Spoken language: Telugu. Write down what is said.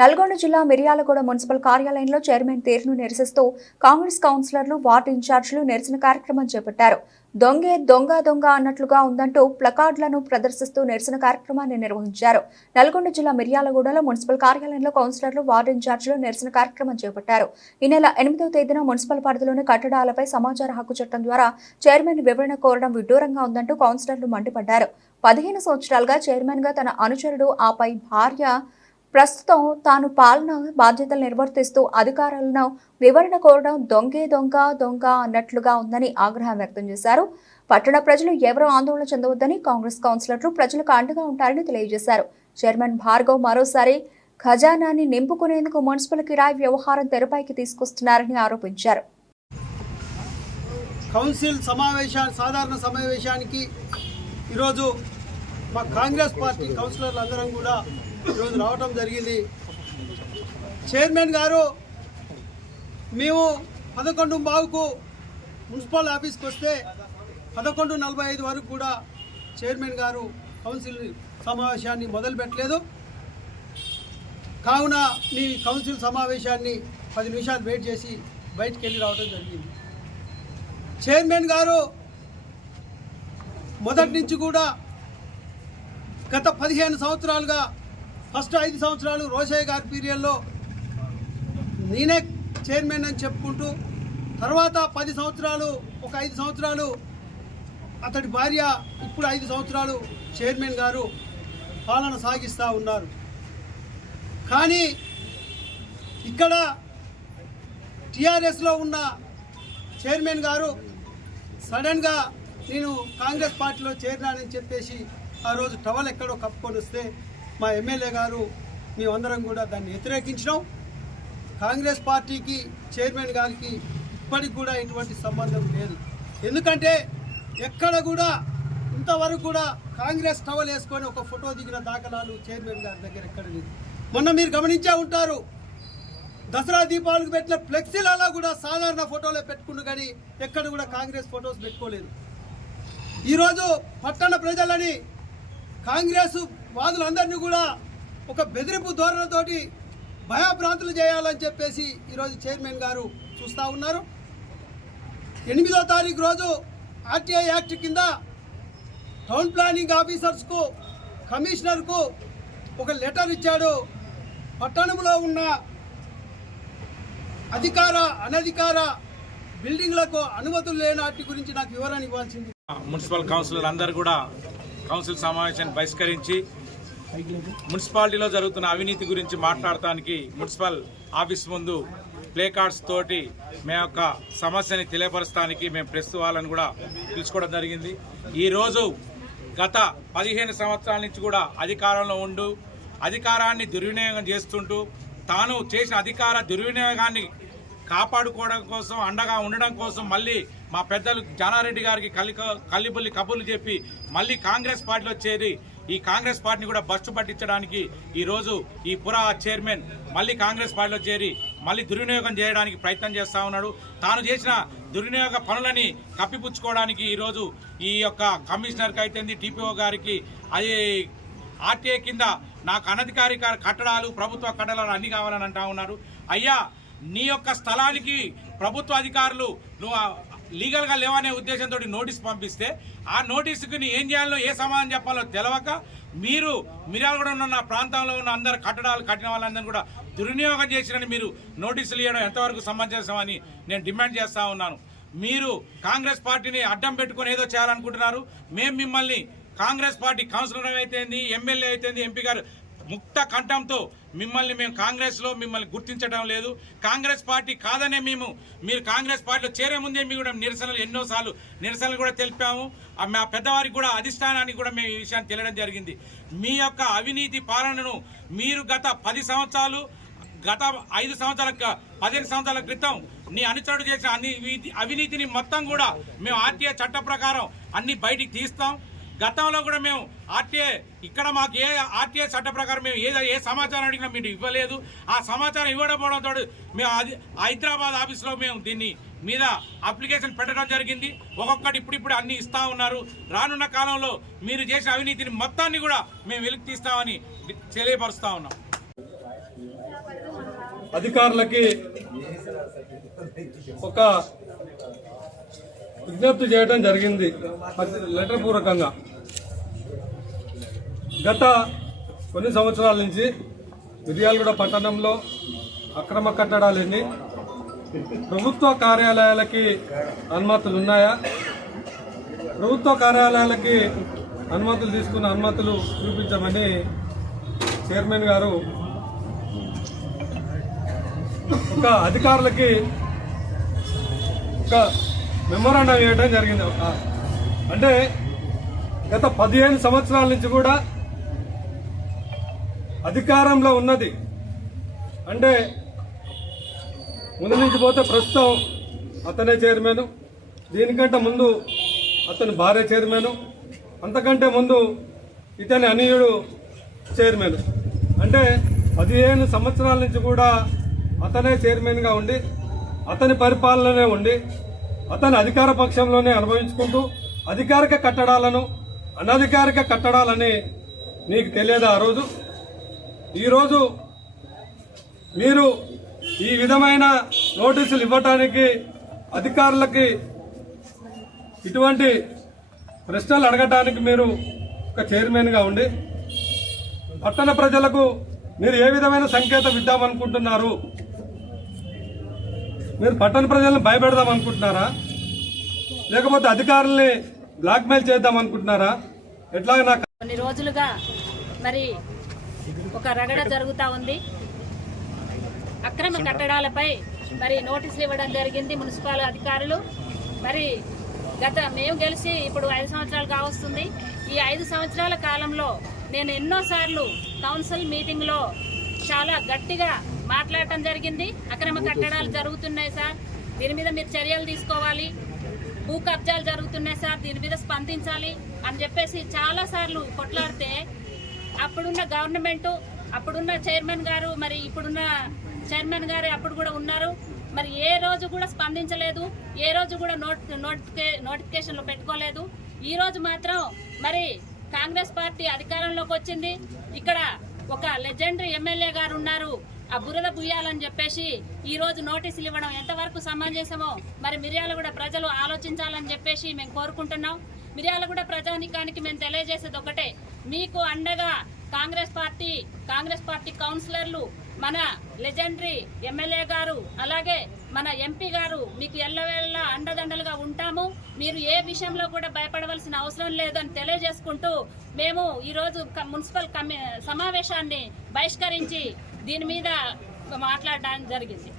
నల్గొండ జిల్లా మిర్యాలగూడ మున్సిపల్ కార్యాలయంలో చైర్మన్ తీరును నిరసిస్తూ కాంగ్రెస్ కౌన్సిలర్లు, వార్డు ఇన్ఛార్జీలు నిరసన కార్యక్రమం చేపట్టారు. దొంగే దొంగ దొంగ అన్నట్లుగా ఉందంటూ ప్లకార్డులను ప్రదర్శిస్తూ నిరసన కార్యక్రమాన్ని నిర్వహించారు. నల్గొండ జిల్లా మిర్యాలగూడలో మున్సిపల్ కార్యాలయంలో కౌన్సిలర్లు, వార్డు ఇన్ఛార్జీలు నిరసన కార్యక్రమం చేపట్టారు. ఈ నెల 8వ తేదీన మున్సిపల్ పరిధిలోని కట్టడాలపై సమాచార హక్కు చట్టం ద్వారా చైర్మన్ వివరణ కోరడం విడ్డూరంగా ఉందంటూ కౌన్సిలర్లు మండిపడ్డారు. 15 సంవత్సరాలుగా చైర్మన్ గా తన అనుచరుడు, ఆపై భార్య ప్రస్తుతం తాను పాలన బాధ్యతలు నిర్వర్తిస్తూ అధికారులను వివరణ కోరడం దొంగే దొంగ దొంగ అన్నట్లుగా ఉందని ఆగ్రహం వ్యక్తం చేశారు. పట్టణ ప్రజలు ఎవరూ ఆందోళన చెందవద్దని, కాంగ్రెస్ కౌన్సిలర్లు ప్రజలకు అండగా ఉంటారని తెలియజేశారు. చైర్మన్ భార్గవ్ మరోసారి ఖజానాన్ని నింపుకునేందుకు మున్సిపల్ కిరాయి వ్యవహారం తెరపైకి తీసుకొస్తున్నారని ఆరోపించారు. కౌన్సిల్ సాధారణ సమావేశానికి ఈరోజు మా కాంగ్రెస్ పార్టీ కౌన్సిలర్లు అందరం కూడా ఈరోజు రావడం జరిగింది. చైర్మన్ గారు మేము 11:15కు మున్సిపల్ ఆఫీస్కి వస్తే 11:45 వరకు కూడా చైర్మన్ గారు కౌన్సిల్ సమావేశాన్ని మొదలు పెట్టలేదు. కావున ఈ కౌన్సిల్ సమావేశాన్ని 10 నిమిషాలు వెయిట్ చేసి బయటికి వెళ్ళి రావడం జరిగింది. చైర్మన్ గారు మొదటి నుంచి కూడా గత 15 సంవత్సరాలుగా ఫస్ట్ 5 సంవత్సరాలు రోషయ్య గారి పీరియడ్లో నేనే చైర్మన్ అని చెప్పుకుంటూ, తర్వాత 10 సంవత్సరాలు, ఒక 5 సంవత్సరాలు అతడి భార్య, ఇప్పుడు 5 సంవత్సరాలు చైర్మన్ గారు పాలన సాగిస్తూ ఉన్నారు. కానీ ఇక్కడ టీఆర్ఎస్లో ఉన్న చైర్మన్ గారు సడన్గా నేను కాంగ్రెస్ పార్టీలో చేరినానని చెప్పేసి ఆ రోజు టవల్ ఎక్కడో కప్పుకొని వస్తే మా ఎమ్మెల్యే గారు మేమందరం కూడా దాన్ని వ్యతిరేకించినాం. కాంగ్రెస్ పార్టీకి చైర్మన్ గారికి ఇప్పటికి కూడా ఎటువంటి సంబంధం లేదు. ఎందుకంటే ఎక్కడ కూడా ఇంతవరకు కూడా కాంగ్రెస్ టవల్ వేసుకొని ఒక ఫోటో దిగిన దాఖలాలు చైర్మన్ గారి దగ్గర ఎక్కడ లేదు. మొన్న మీరు గమనించే ఉంటారు, దసరా దీపావళికి పెట్టిన ఫ్లెక్సీలలో కూడా సాధారణ ఫోటోలే పెట్టుకుంటూ కానీ ఎక్కడ కూడా కాంగ్రెస్ ఫొటోస్ పెట్టుకోలేదు. ఈరోజు పట్టణ ప్రజలని, కాంగ్రెస్ వాదులందరినీ కూడా ఒక బెదిరింపు ధోరణితోటి భయభ్రాంతులు చేయాలని చెప్పేసి ఈరోజు చైర్మన్ గారు చూస్తూ ఉన్నారు. 8వ తారీఖు రోజు ఆర్టీఐ యాక్ట్ కింద టౌన్ ప్లానింగ్ ఆఫీసర్స్కు, కమిషనర్కు ఒక లెటర్ ఇచ్చాడు. పట్టణంలో ఉన్న అధికార అనధికార బిల్డింగ్లకు అనుమతులు లేని వాటి గురించి నాకు వివరణ ఇవ్వాల్సింది. మున్సిపల్ కౌన్సిలర్ అందరూ కూడా కౌన్సిల్ సమావేశాన్ని బహిష్కరించి మున్సిపాలిటీలో జరుగుతున్న అవినీతి గురించి మాట్లాడటానికి మున్సిపల్ ఆఫీస్ ముందు ప్లే కార్డ్స్ తోటి మేము యొక్క సమస్యని తెలియపరచడానికి మేము ప్రెస్ వాళ్ళని కూడా పిలుచుకోవడం జరిగింది. ఈరోజు గత 15 సంవత్సరాల నుంచి కూడా అధికారంలో ఉంటూ అధికారాన్ని దుర్వినియోగం చేస్తుంటూ తాను చేసిన అధికార దుర్వినియోగాన్ని కాపాడుకోవడం కోసం, అండగా ఉండడం కోసం మళ్ళీ మా పెద్దలు జానారెడ్డి గారికి కల్లిబుల్లి కబుర్లు చెప్పి మళ్ళీ కాంగ్రెస్ పార్టీలో చేరి ఈ కాంగ్రెస్ పార్టీని కూడా బస్టు పట్టించడానికి ఈరోజు ఈ పురా చైర్మన్ మళ్ళీ కాంగ్రెస్ పార్టీలో చేరి మళ్ళీ దుర్వినియోగం చేయడానికి ప్రయత్నం చేస్తూ ఉన్నాడు. తాను చేసిన దుర్వినియోగ పనులని కప్పిపుచ్చుకోవడానికి ఈరోజు ఈ యొక్క కమిషనర్కి అయితేంది, టీపీఓ గారికి అది ఆర్టీఏ కింద నాకు అనధికారిక కట్టడాలు, ప్రభుత్వ కట్టడాలు అన్ని కావాలని అంటా ఉన్నారు. అయ్యా, నీ యొక్క స్థలానికి ప్రభుత్వ అధికారులు నువ్వు లీగల్గా లేవనే ఉద్దేశంతో నోటీస్ పంపిస్తే ఆ నోటీసుకి ఏం చేయాలో, ఏ సమాధానం చెప్పాలో తెలవక మీరు మిర్యాలగూడ ఉన్న ప్రాంతంలో ఉన్న అందరు కట్టడాలు కట్టిన వాళ్ళందరినీ కూడా దుర్వినియోగం చేసినని మీరు నోటీసులు ఇవ్వడం ఎంతవరకు సమంజసమని నేను డిమాండ్ చేస్తూ ఉన్నాను. మీరు కాంగ్రెస్ పార్టీని అడ్డం పెట్టుకుని ఏదో చేయాలనుకుంటున్నారు. మేము మిమ్మల్ని కాంగ్రెస్ పార్టీ కౌన్సిలర్ అయితేంది, ఎమ్మెల్యే అయితేంది, ఎంపీ గారు ముక్త కంఠంతో మేము కాంగ్రెస్లో మిమ్మల్ని గుర్తించడం లేదు. కాంగ్రెస్ పార్టీ కాదనే మీరు కాంగ్రెస్ పార్టీలో చేరే ముందే మేము కూడా ఎన్నోసార్లు నిరసనలు కూడా తెలిపాము. మా పెద్దవారికి కూడా అధిష్టానానికి కూడా మేము ఈ విషయాన్ని తెలియడం జరిగింది. మీ యొక్క అవినీతి పాలనను మీరు గత 10 సంవత్సరాలు, గత 5 సంవత్సరాల 15 సంవత్సరాల క్రితం నీ అనుచరుడు చేసిన అవినీతిని మొత్తం కూడా మేము ఆర్టీఏ చట్ట ప్రకారం అన్ని బయటికి తీస్తాం. గతంలో కూడా మేము ఆర్టీఏ ఇక్కడ మాకు ఏ ఆర్టీఏ చట్ట ప్రకారం మేము ఏ సమాచారం అడిగినా మీరు ఇవ్వలేదు. ఆ సమాచారం ఇవ్వకపోవడంతో మేము హైదరాబాద్ ఆఫీస్లో మేము దీన్ని మీద అప్లికేషన్ పెట్టడం జరిగింది. ఒక్కొక్కటి ఇప్పుడు అన్ని ఇస్తా ఉన్నారు. రానున్న కాలంలో మీరు చేసిన అవినీతిని మొత్తాన్ని కూడా మేము వెలికి తీస్తామని తెలియపరుస్తా ఉన్నాం. అధికారులకి ఒక విజ్ఞప్తి చేయడం జరిగింది లెటర్ పూర్వకంగా. గత కొన్ని సంవత్సరాల నుంచి మిర్యాలగూడ పట్టణంలో అక్రమ కట్టడాలు ఎన్ని, ప్రభుత్వ కార్యాలయాలకి అనుమతులు ఉన్నాయా, ప్రభుత్వ కార్యాలయాలకి అనుమతులు తీసుకున్న అనుమతులు చూపించమని చైర్మన్ గారు ఒక అధికారులకి ఒక మెమోరాండం ఇవ్వడం జరిగింది. అంటే గత 15 సంవత్సరాల నుంచి కూడా అధికారంలో ఉన్నది, అంటే ముందు నుంచి పోతే ప్రస్తుతం అతనే చైర్మన్, దీనికంటే ముందు అతని భార్య చైర్మన్, అంతకంటే ముందు ఇతని అనీయుడు చైర్మన్. అంటే 15 సంవత్సరాల నుంచి కూడా అతనే చైర్మన్గా ఉండి అతని పరిపాలననే ఉండి అతని అధికార పక్షంలోనే అనుభవించుకుంటూ అధికారిక కట్టడాలను అనధికారిక కట్టడాలని నీకు తెలియదా ఆ రోజు? ఈరోజు మీరు ఈ విధమైన నోటీసులు ఇవ్వటానికి అధికారులకి ఇటువంటి ప్రశ్నలు అడగటానికి మీరు ఒక చైర్మన్గా ఉండి పట్టణ ప్రజలకు మీరు ఏ విధమైన సంకేతం ఇద్దామనుకుంటున్నారు? మీరు పట్టణ ప్రజలను భయపెడదాం అనుకుంటున్నారా, లేకపోతే అధికారుల్ని బ్లాక్మెయిల్ చేద్దాం అనుకుంటున్నారా? ఎట్లాగా నాకు కొన్ని రోజులుగా మరి ఒక రగడ జరుగుతూ ఉంది. అక్రమ కట్టడాలపై మరి నోటీసులు ఇవ్వడం జరిగింది మున్సిపల్ అధికారులు. మరి మేము గెలిచి ఇప్పుడు 5 సంవత్సరాలు కావస్తుంది. ఈ 5 సంవత్సరాల కాలంలో నేను ఎన్నోసార్లు కౌన్సిల్ మీటింగ్లో చాలా గట్టిగా మాట్లాడటం జరిగింది. అక్రమ కట్టడాలు జరుగుతున్నాయి సార్, దీని మీద మీరు చర్యలు తీసుకోవాలి, భూ కబ్జాలు జరుగుతున్నాయి సార్, దీని మీద స్పందించాలి అని చెప్పేసి చాలాసార్లు కొట్లాడితే అప్పుడున్న గవర్నమెంటు, అప్పుడున్న చైర్మన్ గారు, మరి ఇప్పుడున్న చైర్మన్ గారు అప్పుడు కూడా ఉన్నారు, మరి ఏ రోజు కూడా స్పందించలేదు, ఏ రోజు కూడా నోటిఫికేషన్లు పెట్టుకోలేదు. ఈ రోజు మాత్రం మరి కాంగ్రెస్ పార్టీ అధికారంలోకి వచ్చింది. ఇక్కడ ఒక లెజెండరీ ఎమ్మెల్యే గారు ఉన్నారు, ఆ బురద బుయ్యాలని చెప్పేసి ఈ రోజు నోటీసులు ఇవ్వడం ఎంతవరకు సమంజసమో మరి మిర్యాలగూడ ప్రజలు ఆలోచించాలని చెప్పేసి మేము కోరుకుంటున్నాం. మిర్యాలగూడ ప్రజానికానికి మేము తెలియజేసేది ఒకటే, మీకు అండగా కాంగ్రెస్ పార్టీ కౌన్సిలర్లు, మన లెజెండరీ ఎమ్మెల్యే గారు, అలాగే మన ఎంపీ గారు మీకు ఎల్లవేళ అండదండలుగా ఉంటాము. మీరు ఏ విషయంలో కూడా భయపడవలసిన అవసరం లేదని తెలియజేసుకుంటూ మేము ఈరోజు మున్సిపల్ సమావేశాన్ని బహిష్కరించి దీని మీద మాట్లాడడం జరిగింది.